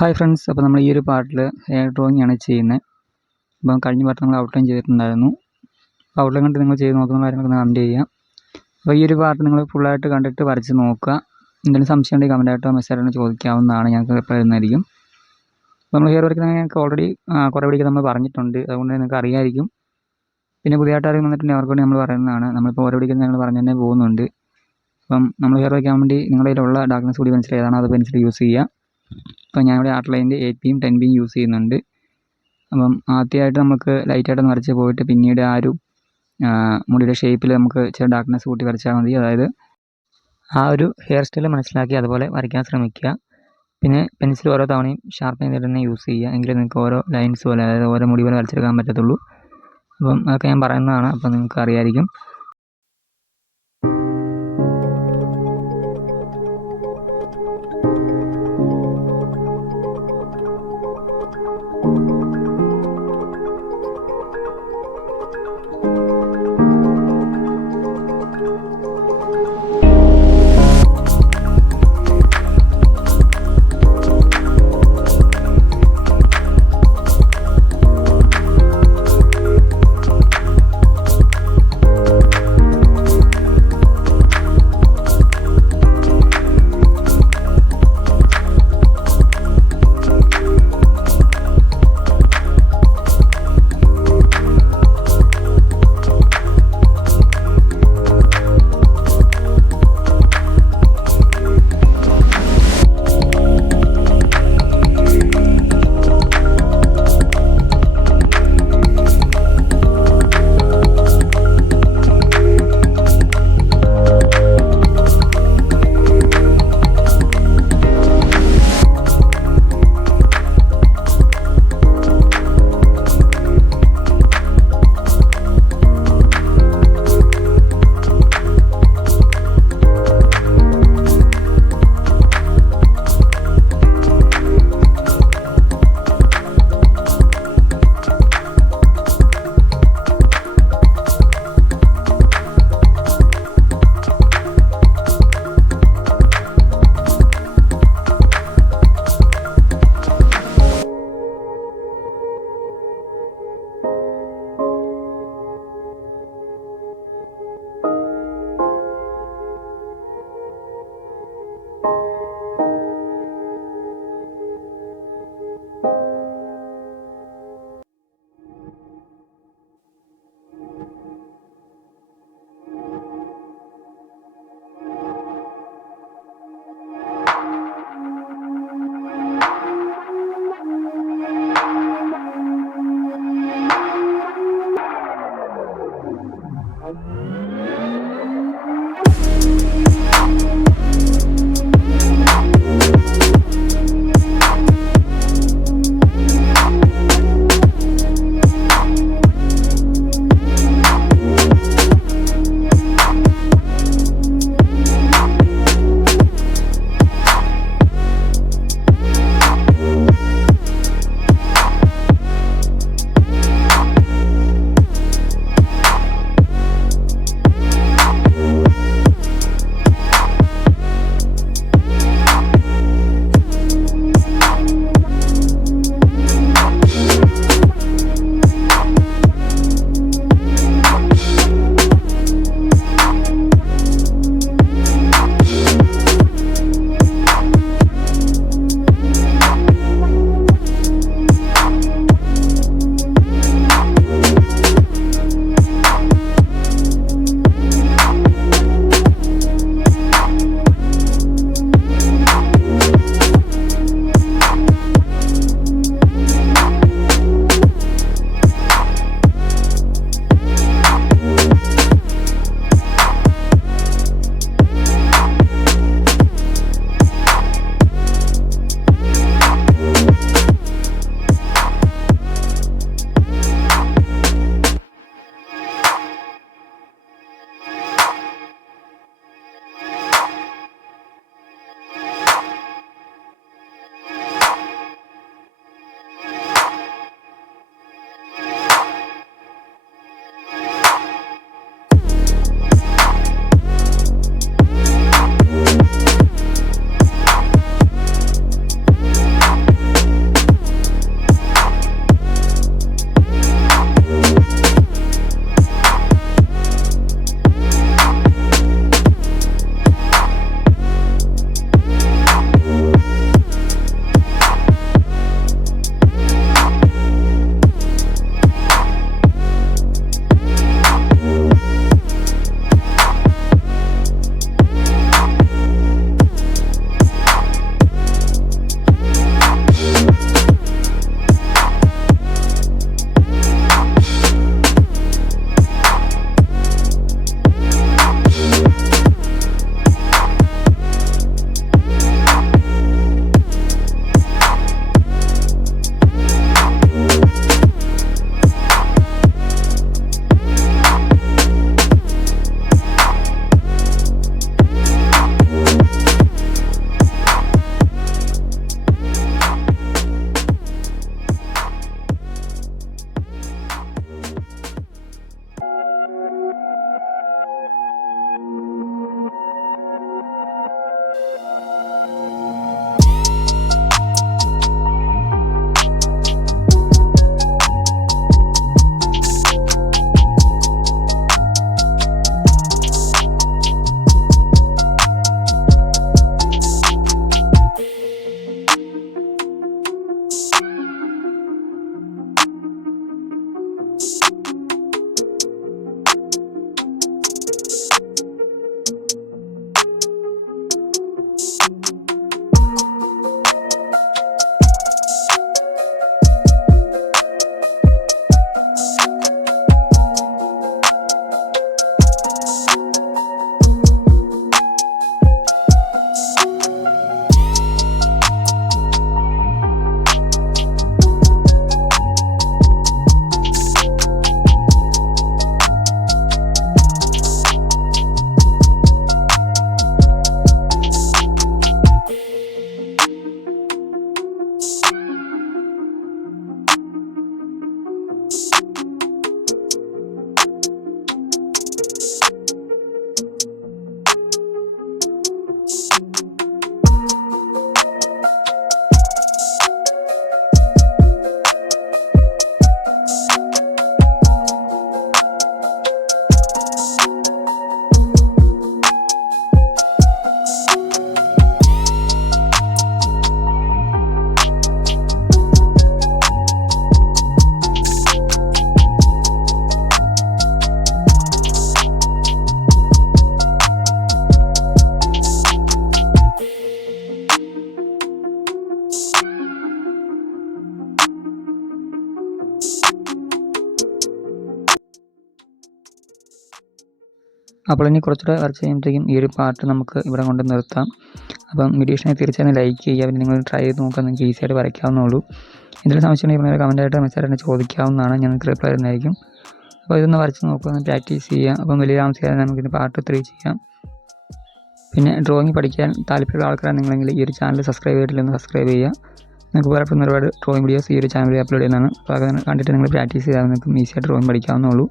Hi friends, അപ്പോൾ നമ്മൾ ഈ ഒരു പാർട്ടിൽ ഹെയർ ഡ്രോയിങ് ആണ് ചെയ്യുന്നത്. അപ്പം കഴിഞ്ഞ പാർട്ട് നമ്മൾ ഔട്ട്ലൈൻ ചെയ്തിട്ടുണ്ടായിരുന്നു. ഔട്ട്ലൈൻ കണ്ട് നിങ്ങൾ ചെയ്ത് നോക്കുന്ന കാര്യങ്ങളൊക്കെ കമൻറ്റ് ചെയ്യുക. അപ്പോൾ ഈ ഒരു പാർട്ട് നിങ്ങൾ ഫുള്ളായിട്ട് കണ്ടിട്ട് വരച്ച് നോക്കുക. എന്തെങ്കിലും സംശയം ഉണ്ടെങ്കിൽ കമൻറ്റായിട്ടോ മെസ്സേജായിട്ടോ ചോദിക്കാവുന്നതാണ്, ഞങ്ങൾക്ക് റിപ്ലൈ തരുന്നതായിരിക്കും. അപ്പോൾ നമ്മൾ ഹെയർ വരയ്ക്കുന്നത് ഞങ്ങൾക്ക് ഓൾറെഡി കുറേ വീഡിയോ നമ്മൾ പറഞ്ഞിട്ടുണ്ട്, അതുകൊണ്ട് നിങ്ങൾക്ക് അറിയാമായിരിക്കും. പിന്നെ പുതിയതായിട്ട് ആരെങ്കിലും വന്നിട്ടുണ്ടെങ്കിൽ അവർക്ക് വേണ്ടി നമ്മൾ പറയുന്നതാണ്. നമ്മളിപ്പോൾ ഓരോ വീഡിയോ ഞങ്ങൾ പറഞ്ഞു തന്നെ പോകുന്നുണ്ട്. അപ്പം നമ്മൾ ഹെയർ വയ്ക്കാൻ വേണ്ടി നിങ്ങളുടെ കയ്യിലുള്ള ഡാർക്ക്നെസ് കൂടി പെൻസിൽ ഏതാണോ അത് പെൻസിൽ യൂസ് ചെയ്യുക. അപ്പോൾ ഞാനിവിടെ ആർട്ട്-ലൈൻ്റെ 8Bയും 10Bയും യൂസ് ചെയ്യുന്നുണ്ട്. അപ്പം ആദ്യമായിട്ട് നമുക്ക് ലൈറ്റായിട്ടൊന്ന് വരച്ച് പോയിട്ട് പിന്നീട് ആ ഒരു മുടിയുടെ ഷേപ്പിൽ നമുക്ക് ചില ഡാർക്ക്നെസ് കൂട്ടി വരച്ചാൽ മതി. അതായത് ആ ഒരു ഹെയർ സ്റ്റൈൽ മനസ്സിലാക്കി അതുപോലെ വരയ്ക്കാൻ ശ്രമിക്കുക. പിന്നെ പെൻസിൽ ഓരോ തവണയും ഷാർപ്പ് ചെയ്തിട്ട് തന്നെ യൂസ് ചെയ്യുക, എങ്കിലും നിങ്ങൾക്ക് ഓരോ ലൈൻസ് പോലെ, അതായത് ഓരോ മുടി പോലെ വരച്ചെടുക്കാൻ പറ്റത്തുള്ളൂ. അപ്പം അതൊക്കെ ഞാൻ പറയുന്നതാണ്, അപ്പം നിങ്ങൾക്ക് അറിയാമായിരിക്കും. അപ്പോൾ ഇനി കുറച്ചുകൂടെ വരച്ച് കഴിയുമ്പോഴത്തേക്കും ഈ ഒരു പാർട്ട് നമുക്ക് ഇവിടെ കൊണ്ട് നിർത്താം. അപ്പം വീഡിയോ ഇഷ്ടമായി തീർച്ചയായും ലൈക്ക് ചെയ്യുക. പിന്നെ നിങ്ങൾ ട്രൈ ചെയ്ത് നോക്കുക, നിങ്ങൾക്ക് ഈസി ആയിട്ട് വരയ്ക്കാവുന്നുള്ളൂ. എന്തെങ്കിലും സംശയം ഉണ്ടെങ്കിൽ കമൻറ്റായിട്ട് മെസ്സേജ് ചോദിക്കാവുന്നതാണ്, ഞങ്ങൾക്ക് റിപ്ലൈ തരുന്നതായിരിക്കും. അപ്പോൾ ഇതൊന്ന് വരച്ച് നോക്കുക, ഒന്ന് പ്രാക്ടീസ് ചെയ്യുക. അപ്പം വലിയ താമസിയാതെ നമുക്കിത് പാർട്ട് 3 ചെയ്യാം. പിന്നെ ഡ്രോയിങ് പഠിക്കാൻ താല്പര്യമുള്ള ആൾക്കാരാണ് നിങ്ങളെങ്കിൽ ഈ ഒരു ചാനൽ സബ്സ്ക്രൈബ് ചെയ്തിട്ടില്ലെന്ന് സബ്സ്ക്രൈബ് ചെയ്യുക. നിങ്ങൾക്ക് ഉപകാരപ്പെടുന്ന ഒരുപാട് ഡ്രോയിങ് വീഡിയോസ് ഈ ഒരു ചാനലിൽ അപ്ലോഡ് ചെയ്യുന്നതാണ്. അപ്പോൾ അത് കണ്ടിട്ട് നിങ്ങൾ പ്രാക്ടീസ് ചെയ്താൽ നിങ്ങൾക്ക് ഈസിയായിട്ട് ഡ്രോയിങ് പഠിക്കാവുന്നുള്ളൂ.